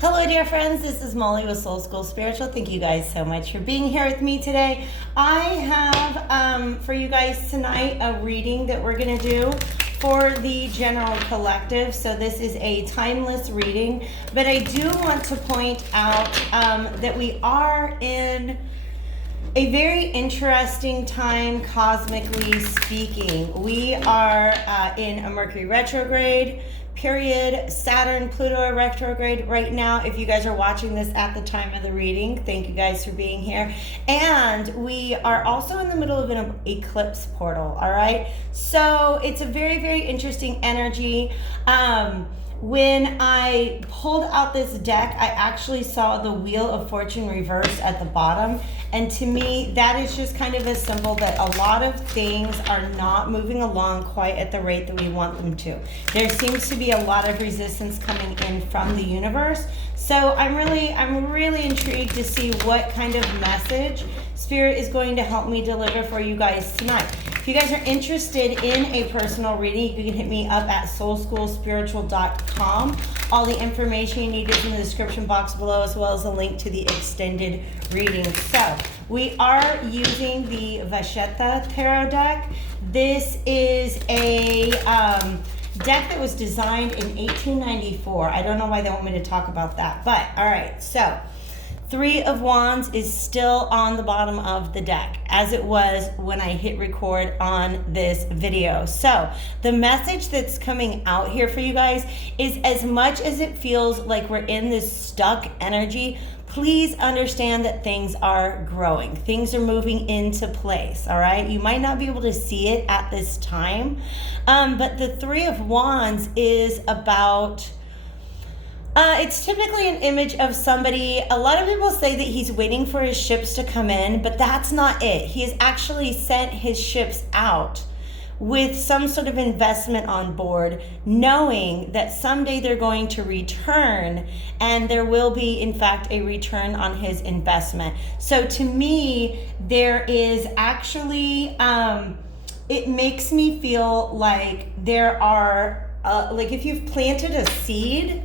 Hello, dear friends. This is Molly with Soul School Spiritual. Thank you guys so much for being here with me today. I have for you guys tonight a reading that we're going to do for the general collective. So this is a timeless reading, but I do want to point out that we are in a very interesting time, cosmically speaking. We are in a Mercury retrograde period. Saturn, Pluto are retrograde right now. If you guys are watching this at the time of the reading, thank you guys for being here. And we are also in the middle of an eclipse portal, all right? So it's a very, very interesting energy. When I pulled out this deck, I actually saw the Wheel of Fortune reversed at the bottom. And to me, that is just kind of a symbol that a lot of things are not moving along quite at the rate that we want them to. There seems to be a lot of resistance coming in from the universe. So I'm really intrigued to see what kind of message Spirit is going to help me deliver for you guys tonight. If you guys are interested in a personal reading, you can hit me up at soulschoolspiritual.com. All the information you need is in the description box below, as well as a link to the extended reading. So we are using the Vachetta Tarot deck. This is a deck that was designed in 1894. I don't know why they want me to talk about that, but all right. So Three of Wands is still on the bottom of the deck, as it was when I hit record on this video. So the message that's coming out here for you guys is, as much as it feels like we're in this stuck energy, please understand that things are growing. Things are moving into place, all right? You might not be able to see it at this time, but the Three of Wands is about... it's typically an image of somebody. A lot of people say that he's waiting for his ships to come in, but that's not it. He has actually sent his ships out with some sort of investment on board, knowing that someday they're going to return, and there will be, in fact, a return on his investment. So to me, there is actually, it makes me feel like there are, like if you've planted a seed,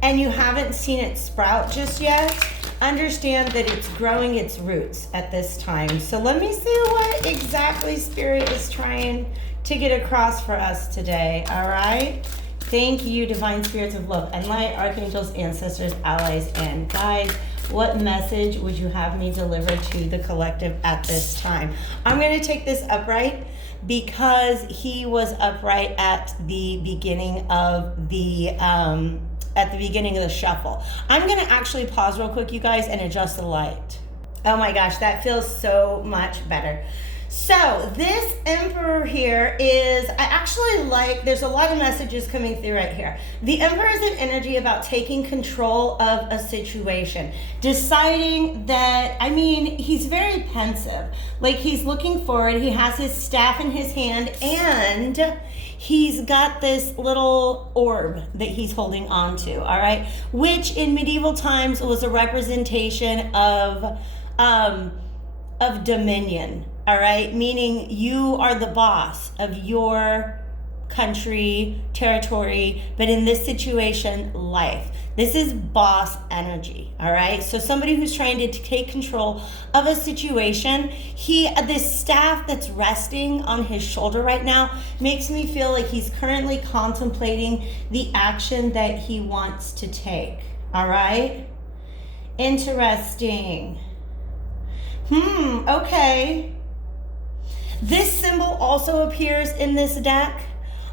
and you haven't seen it sprout just yet, understand that it's growing its roots at this time. So let me see what exactly Spirit is trying to get across for us today, all right? Thank you, Divine Spirits of Love and Light, Archangels, Ancestors, Allies, and Guides. What message would you have me deliver to the collective at this time? I'm going to take this upright because he was upright at the beginning of the shuffle. I'm going to actually pause real quick, you guys, and adjust the light. Oh my gosh, that feels so much better. So this Emperor here is, I actually like, there's a lot of messages coming through right here. The Emperor is an energy about taking control of a situation, deciding that, I mean, he's very pensive. Like, he's looking forward, he has his staff in his hand, and he's got this little orb that he's holding on to, all right? Which in medieval times was a representation of dominion, all right? Meaning you are the boss of your country, territory, but in this situation, life. This is boss energy, all right? So somebody who's trying to take control of a situation, this staff that's resting on his shoulder right now makes me feel like he's currently contemplating the action that he wants to take, all right? Interesting. Okay. This symbol also appears in this deck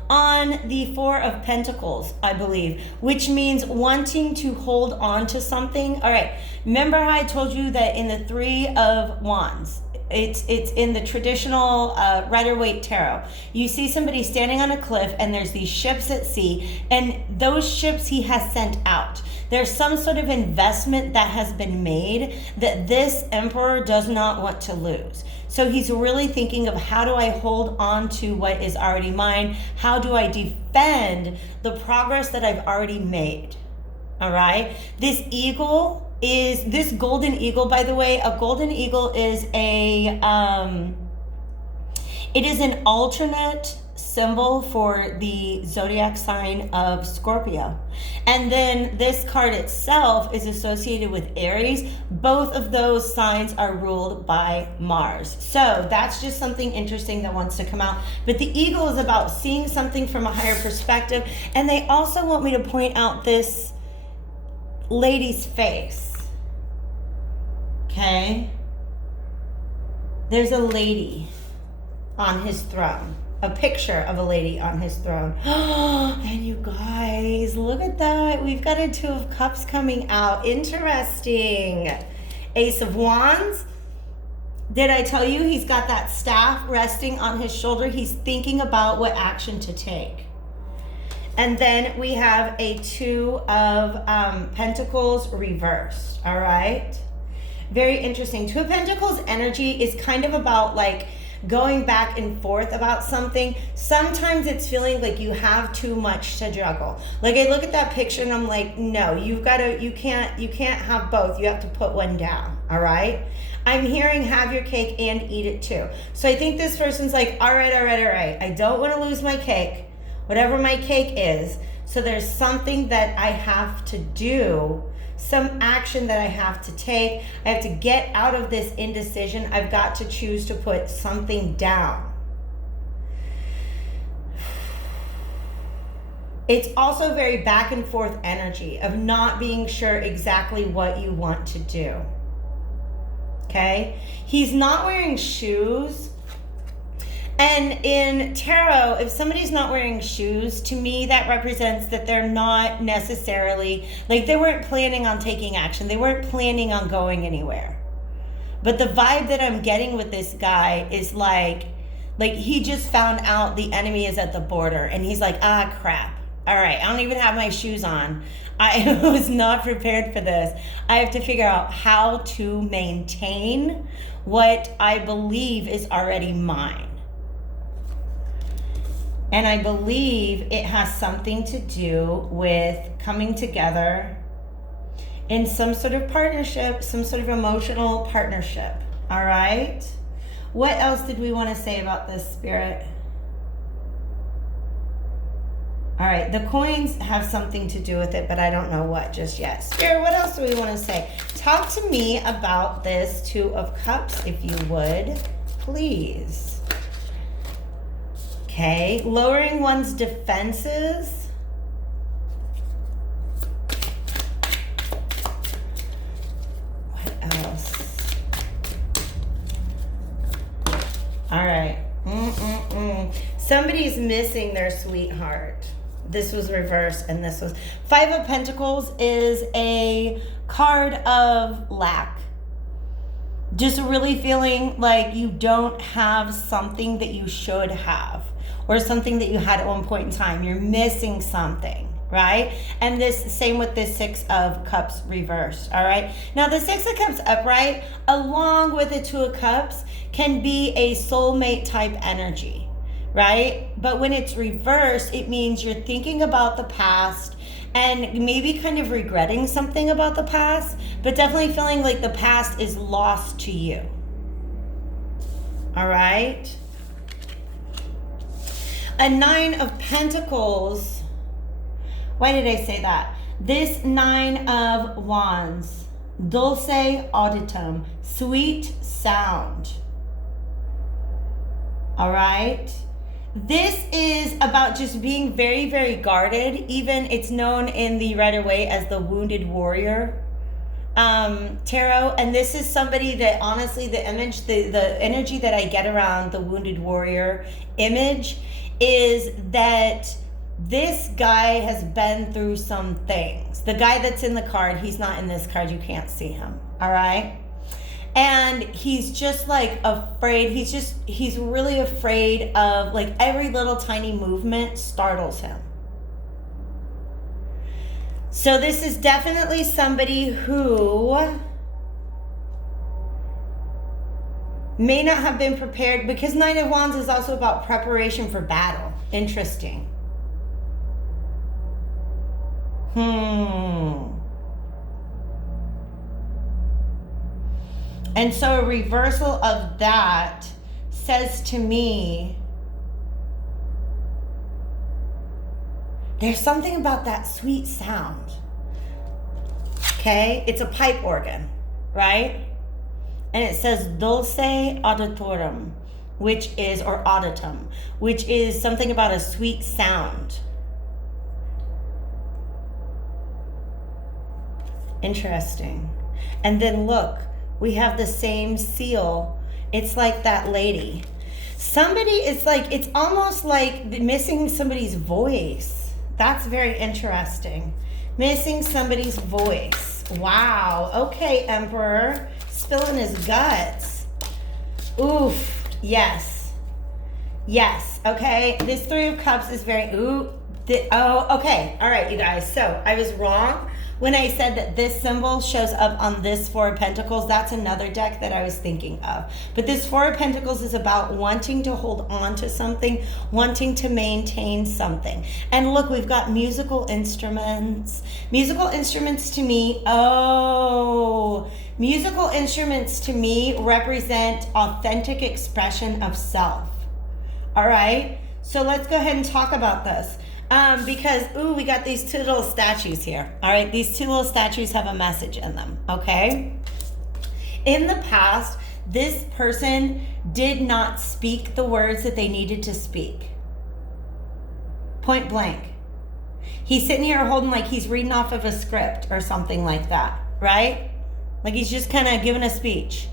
on the Four of Pentacles, I believe, which means wanting to hold on to something. All right, remember how I told you that in the Three of Wands, it's in the traditional Rider-Waite Tarot. You see somebody standing on a cliff, and there's these ships at sea, and those ships he has sent out. There's some sort of investment that has been made that this Emperor does not want to lose. So he's really thinking of, how do I hold on to what is already mine? How do I defend the progress that I've already made? All right. This golden eagle, by the way, a golden eagle is it is an alternate symbol for the zodiac sign of Scorpio. And then this card itself is associated with Aries. Both of those signs are ruled by Mars. So that's just something interesting that wants to come out. But the eagle is about seeing something from a higher perspective. And they also want me to point out this lady's face. Okay? There's a lady on his throne. A picture of a lady on his throne. And you guys, look at that. We've got a Two of Cups coming out. Interesting. Ace of Wands. Did I tell you he's got that staff resting on his shoulder? He's thinking about what action to take. And then we have a Two of Pentacles reversed. All right. Very interesting. Two of Pentacles energy is kind of about like going back and forth about something. Sometimes it's feeling like you have too much to juggle. Like I look at that picture and I'm like, no, you can't have both. You have to put one down. All right. I'm hearing have your cake and eat it too. So I think this person's like, all right. I don't want to lose my cake, whatever my cake is. So there's something that I have to do, some action that I have to take. I have to get out of this indecision. I've got to choose to put something down. It's also very back and forth energy of not being sure exactly what you want to do. Okay? He's not wearing shoes. And in tarot, if somebody's not wearing shoes, to me, that represents that they're not necessarily, like they weren't planning on taking action. They weren't planning on going anywhere. But the vibe that I'm getting with this guy is like he just found out the enemy is at the border. And he's like, ah, crap. All right, I don't even have my shoes on. I was not prepared for this. I have to figure out how to maintain what I believe is already mine. And I believe it has something to do with coming together in some sort of partnership, some sort of emotional partnership. All right? What else did we want to say about this, Spirit? All right, the coins have something to do with it, but I don't know what just yet. Spirit, what else do we want to say? Talk to me about this Two of Cups, if you would, please. Okay, lowering one's defenses. What else? All right. Somebody's missing their sweetheart. This was reversed and this was... Five of Pentacles is a card of lack. Just really feeling like you don't have something that you should have, or something that you had at one point in time. You're missing something, right? And this, same with this Six of Cups reversed, all right? Now the Six of Cups upright, along with the Two of Cups, can be a soulmate type energy, right? But when it's reversed, it means you're thinking about the past and maybe kind of regretting something about the past, but definitely feeling like the past is lost to you, all right? A Nine of Pentacles. Why did I say that? This Nine of Wands. Dulce auditum. Sweet sound. All right. This is about just being very, very guarded. Even it's known in the Rider-Waite as the Wounded Warrior tarot. And this is somebody that honestly, the image, the energy that I get around the Wounded Warrior image is that this guy has been through some things. The guy that's in the card, he's not in this card. You can't see him. All right. And he's just like afraid. He's really afraid of, like, every little tiny movement startles him. So this is definitely somebody who may not have been prepared, because Nine of Wands is also about preparation for battle. Interesting. And so a reversal of that says to me There's something about that sweet sound. Okay? It's a pipe organ, right? And it says dulce auditorum, which is, or auditum, which is something about a sweet sound. Interesting. And then look, we have the same seal. It's like that lady. Somebody is like, it's almost like missing somebody's voice. That's very interesting. Missing somebody's voice. Wow. Okay, Emperor. Spilling his guts. Oof. Yes. Yes. Okay. This Three of Cups is very, okay. All right, you guys. So I was wrong when I said that this symbol shows up on this Four of Pentacles. That's another deck that I was thinking of. But this Four of Pentacles is about wanting to hold on to something, wanting to maintain something. And look, we've got musical instruments. Musical instruments to me, musical instruments to me represent authentic expression of self. All right? So let's go ahead and talk about this. Because, we got these two little statues here. All right, these two little statues have a message in them, okay? In the past, this person did not speak the words that they needed to speak. Point blank. He's sitting here holding like he's reading off of a script or something like that, right? Like he's just kind of giving a speech.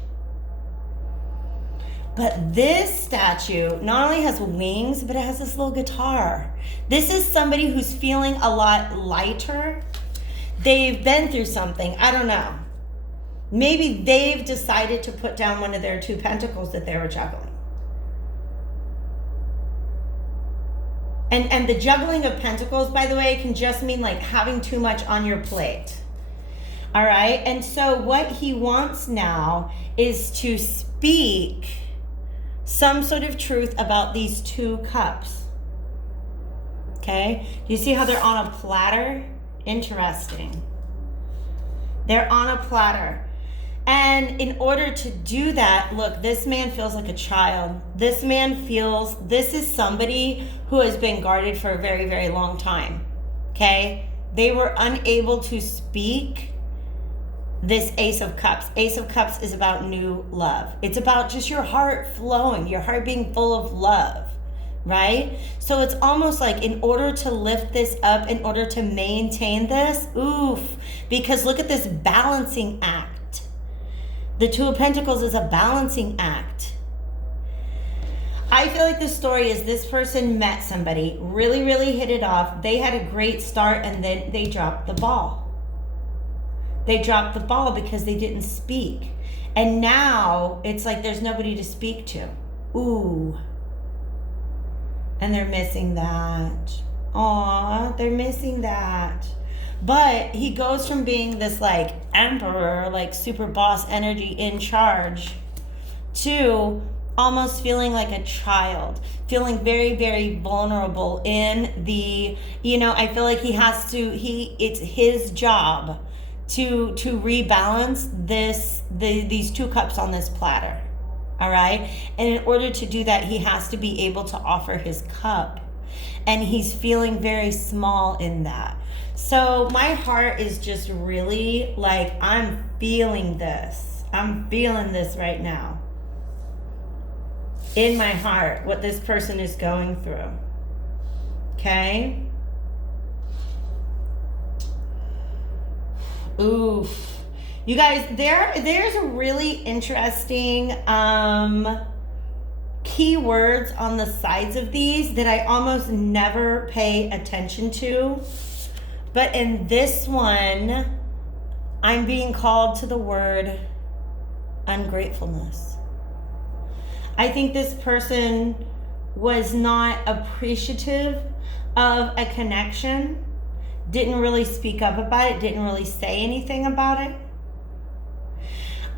But this statue not only has wings, but it has this little guitar. This is somebody who's feeling a lot lighter. They've been through something. I don't know. Maybe they've decided to put down one of their two pentacles that they were juggling. And the juggling of pentacles, by the way, can just mean like having too much on your plate. All right? And so what he wants now is to speak some sort of truth about these two cups. Okay? You see how they're on a platter? Interesting. They're on a platter. And in order to do that, look, this man feels like a child. This man feels, this is somebody who has been guarded for a very, very long time. Okay? They were unable to speak this Ace of Cups. Ace of Cups is about new love. It's about just your heart flowing, your heart being full of love, right? So it's almost like in order to lift this up, in order to maintain this, because look at this balancing act. The Two of Pentacles is a balancing act. I feel like the story is this person met somebody, really, really hit it off. They had a great start and then they dropped the ball. They dropped the ball because they didn't speak. And now it's like there's nobody to speak to. And they're missing that. Aw, they're missing that. But he goes from being this like emperor, like super boss energy in charge, to almost feeling like a child, feeling very, very vulnerable in the, I feel like it's his job to rebalance these two cups on this platter. All right? And in order to do that, he has to be able to offer his cup. And he's feeling very small in that. So my heart is just really like, I'm feeling this. I'm feeling this right now. In my heart, what this person is going through. Okay? Oof. You guys, there's a really interesting keywords on the sides of these that I almost never pay attention to. But in this one, I'm being called to the word ungratefulness. I think this person was not appreciative of a connection, didn't really speak up about it, didn't really say anything about it.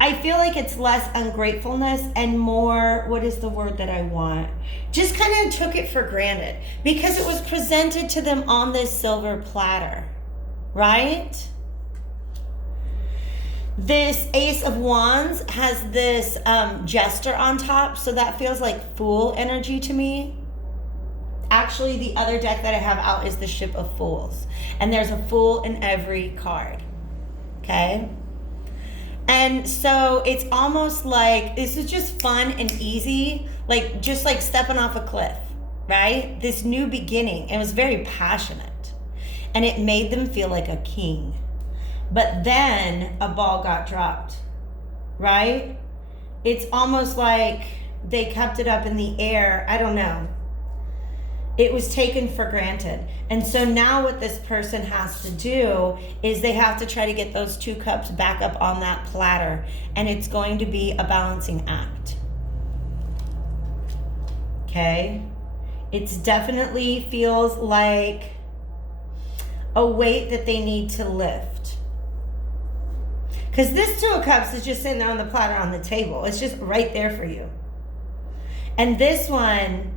I feel like it's less ungratefulness and more, what is the word that I want? Just kind of took it for granted because it was presented to them on this silver platter, right? This Ace of Wands has this jester on top, so that feels like fool energy to me. actually the other deck that I have out is the Ship of Fools. And there's a fool in every card. Okay? And so it's almost like this is just fun and easy, like just like stepping off a cliff, right? This new beginning. It was very passionate. And it made them feel like a king. But then a ball got dropped, right? It's almost like they kept it up in the air. I don't know. It was taken for granted. And so now what this person has to do is they have to try to get those 2 cups back up on that platter. And it's going to be a balancing act. Okay? It definitely feels like a weight that they need to lift. Because this 2 of Cups is just sitting there on the platter on the table. It's just right there for you. And this one,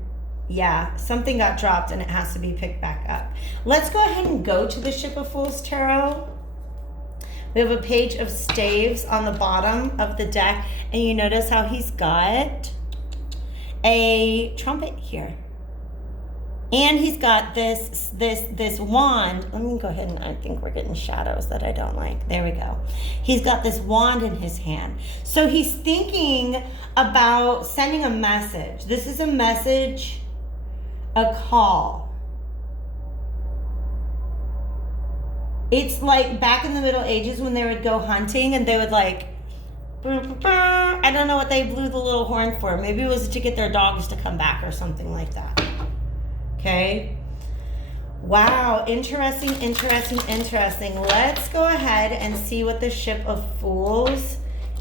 yeah, something got dropped and it has to be picked back up. Let's go ahead and go to the Ship of Fools Tarot. We have a page of staves on the bottom of the deck. And you notice how he's got a trumpet here. And he's got this wand. Let me go ahead and I think we're getting shadows that I don't like. There we go. He's got this wand in his hand. So he's thinking about sending a message. This is a message, a call. It's like back in the Middle Ages when they would go hunting and they would like, I don't know what they blew the little horn for. Maybe it was to get their dogs to come back or something like that. Okay. Wow. Interesting. Let's go ahead and see what the Ship of Fools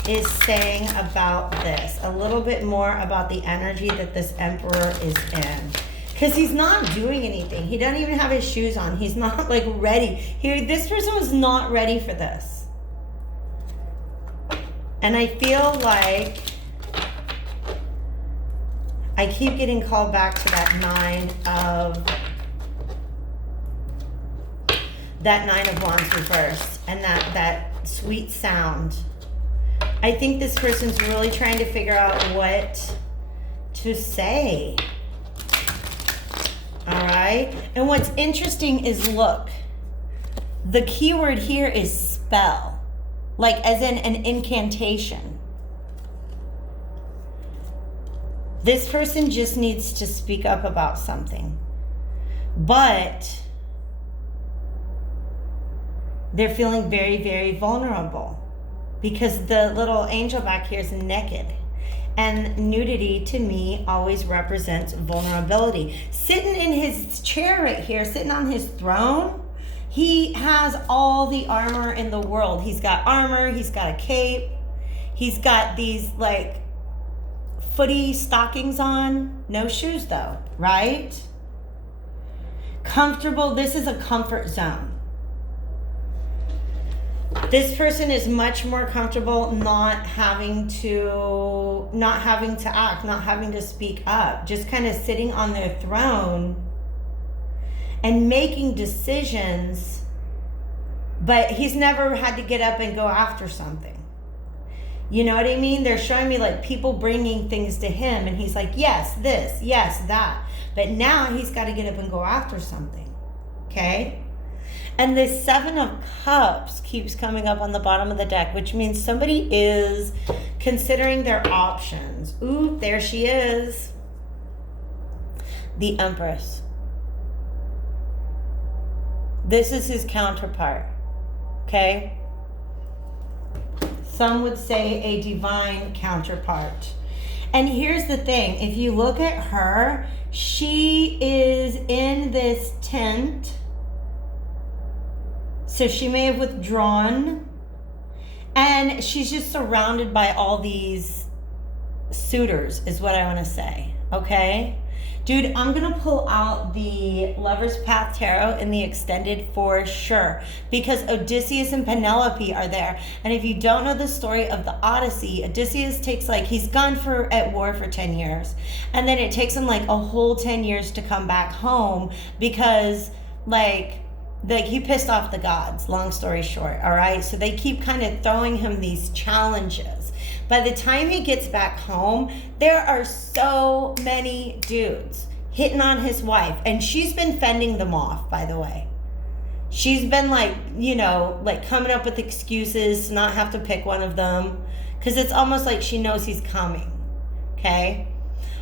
is saying about this. A little bit more about the energy that this Emperor is in. Because he's not doing anything. He doesn't even have his shoes on. He's not like ready. This person was not ready for this. And I feel like I keep getting called back to that nine of wands reversed and that sweet sound. I think this person's really trying to figure out what to say. All right. And what's interesting is, look, the key word here is spell, like as in an incantation. This person just needs to speak up about something, but they're feeling very, very vulnerable because the little angel back here is naked. And nudity to me always represents vulnerability. Sitting in his chair right here, sitting on his throne, he has all the armor in the world. He's got armor, he's got a cape, he's got these like footy stockings on, no shoes though, right? Comfortable, this is a comfort zone. This person is much more comfortable not having to act, not having to speak up, just kind of sitting on their throne and making decisions, but he's never had to get up and go after something. You know what I mean? They're showing me like people bringing things to him and he's like, yes, this, yes, that. But now he's got to get up and go after something. Okay? And the 7 of Cups keeps coming up on the bottom of the deck, which means somebody is considering their options. Ooh, there she is. The Empress. This is his counterpart. Okay? Some would say a divine counterpart. And here's the thing. If you look at her, she is in this tent. So she may have withdrawn. And she's just surrounded by all these suitors, is what I want to say. Okay? Dude, I'm going to pull out the Lover's Path Tarot in the extended for sure. Because Odysseus and Penelope are there. And if you don't know the story of the Odyssey, Odysseus takes he's gone at war for 10 years. And then it takes him like a whole 10 years to come back home because he pissed off the gods, long story short, all right? So they keep kind of throwing him these challenges. By the time he gets back home, there are so many dudes. hitting on his wife. And she's been fending them off, by the way. She's been like, you know, like coming up with excuses to not have to pick one of them. Because it's almost like she knows he's coming. Okay?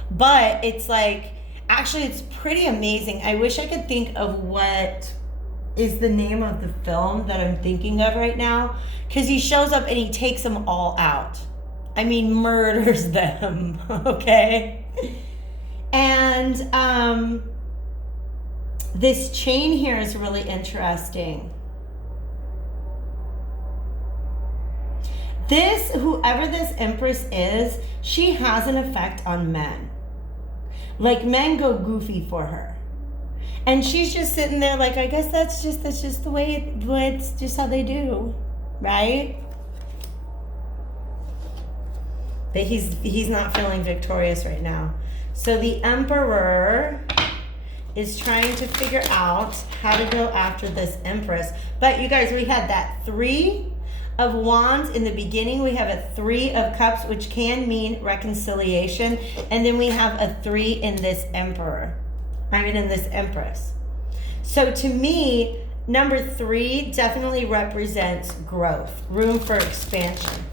But it's like, actually, it's pretty amazing. I wish I could think of what is the name of the film that I'm thinking of right now. Because he shows up and he takes them all out. I mean, murders them. Okay? And this chain here is really interesting. Whoever this Empress is, she has an effect on men. Like, men go goofy for her. And she's just sitting there like, I guess that's just the way it's just how they do, right? But he's not feeling victorious right now. So the Emperor is trying to figure out how to go after this Empress. But you guys, we had that 3 of Wands in the beginning. We have a 3 of Cups, which can mean reconciliation. And then we have a 3 in this Emperor. In this Empress. So to me, number 3 definitely represents growth, room for expansion.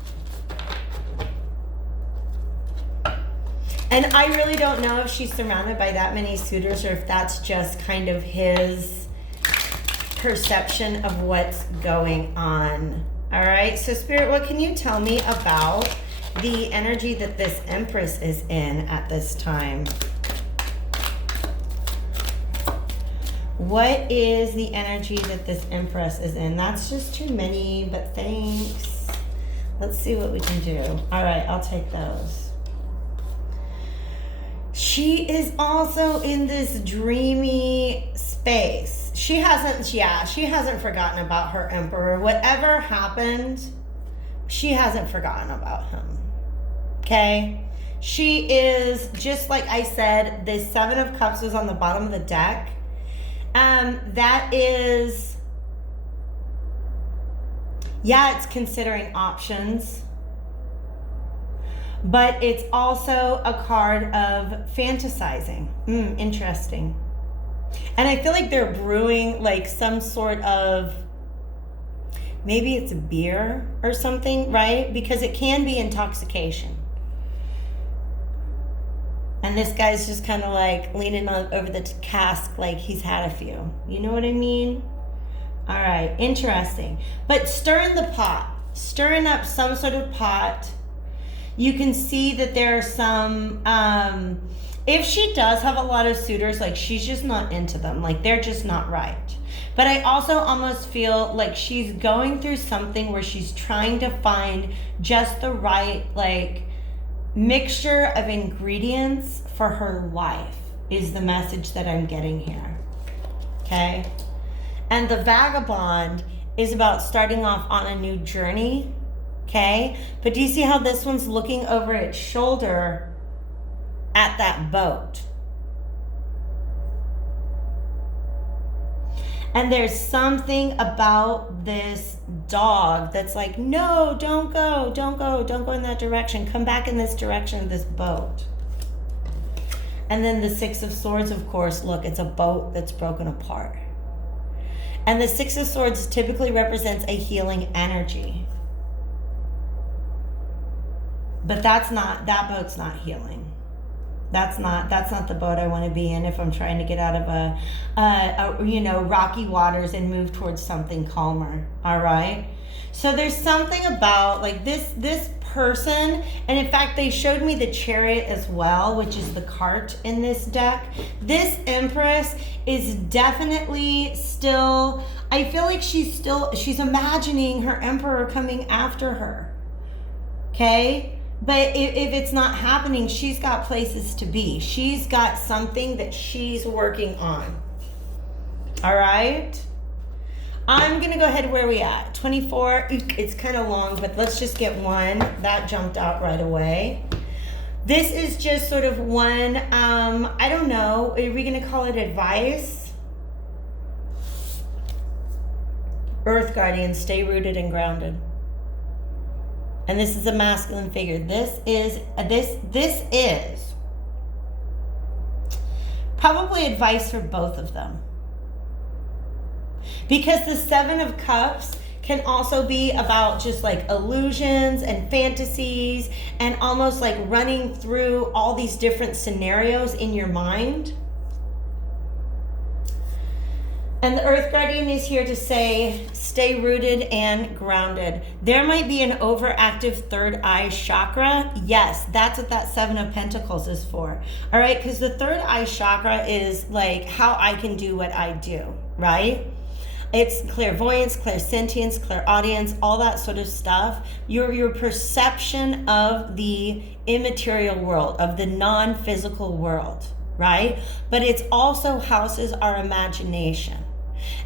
And I really don't know if she's surrounded by that many suitors or if that's just kind of his perception of what's going on. All right, so Spirit, what can you tell me about the energy that this Empress is in at this time? What is the energy that this Empress is in? That's just too many, but thanks. Let's see what we can do. All right, I'll take those. She is also in this dreamy space. She hasn't forgotten about her Emperor. Whatever happened, she hasn't forgotten about him. Okay? She is, just like I said, the 7 of Cups was on the bottom of the deck. That is, it's considering options, but it's also a card of fantasizing. Interesting. And I feel like they're brewing like some sort of, maybe it's a beer or something, right? Because it can be intoxication. And this guy's just kind of like leaning over the cask like he's had a few. You know what I mean? All right, interesting. But stirring the pot, stirring up some sort of pot. You can see that there are some, if she does have a lot of suitors, like she's just not into them. Like they're just not right. But I also almost feel like she's going through something where she's trying to find just the right, like, mixture of ingredients for her life is the message that I'm getting here. Okay? And the Vagabond is about starting off on a new journey. Okay? But do you see how this one's looking over its shoulder at that boat? And there's something about this dog that's like, no, don't go in that direction. Come back in this direction of this boat. And then the 6 of Swords, of course, look, it's a boat that's broken apart. And the 6 of Swords typically represents a healing energy. But that boat's not healing. That's not the boat I want to be in if I'm trying to get out of a rocky waters and move towards something calmer. All right. So there's something about like this person, and in fact they showed me the Chariot as well, which is the cart in this deck. This Empress is definitely still, I feel like she's imagining her Emperor coming after her. Okay? But if it's not happening, she's got places to be. She's got something that she's working on. All right? I'm going to go ahead where we at. 24. It's kind of long, but let's just get one. That jumped out right away. This is just sort of one, I don't know. Are we going to call it advice? Earth Guardian, stay rooted and grounded. And this is a masculine figure. This is Probably advice for both of them. Because the Seven of Cups can also be about just like illusions and fantasies and almost like running through all these different scenarios in your mind. And the Earth Guardian is here to say, stay rooted and grounded. There might be an overactive third eye chakra. Yes, that's what that Seven of Pentacles is for. All right, because the third eye chakra is like how I can do what I do, right? It's clairvoyance, clairsentience, clairaudience, all that sort of stuff. Your perception of the immaterial world, of the non-physical world, right? But it's also houses our imagination.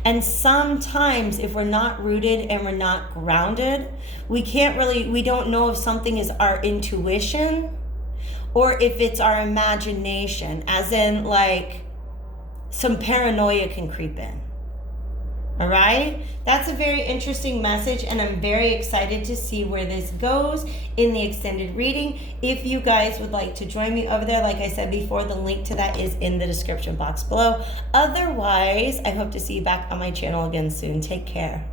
And sometimes if we're not rooted and we're not grounded, we don't know if something is our intuition or if it's our imagination, as in like some paranoia can creep in. All right, that's a very interesting message, and I'm very excited to see where this goes in the extended reading. If you guys would like to join me over there, like I said before, the link to that is in the description box below. Otherwise, I hope to see you back on my channel again soon. Take care.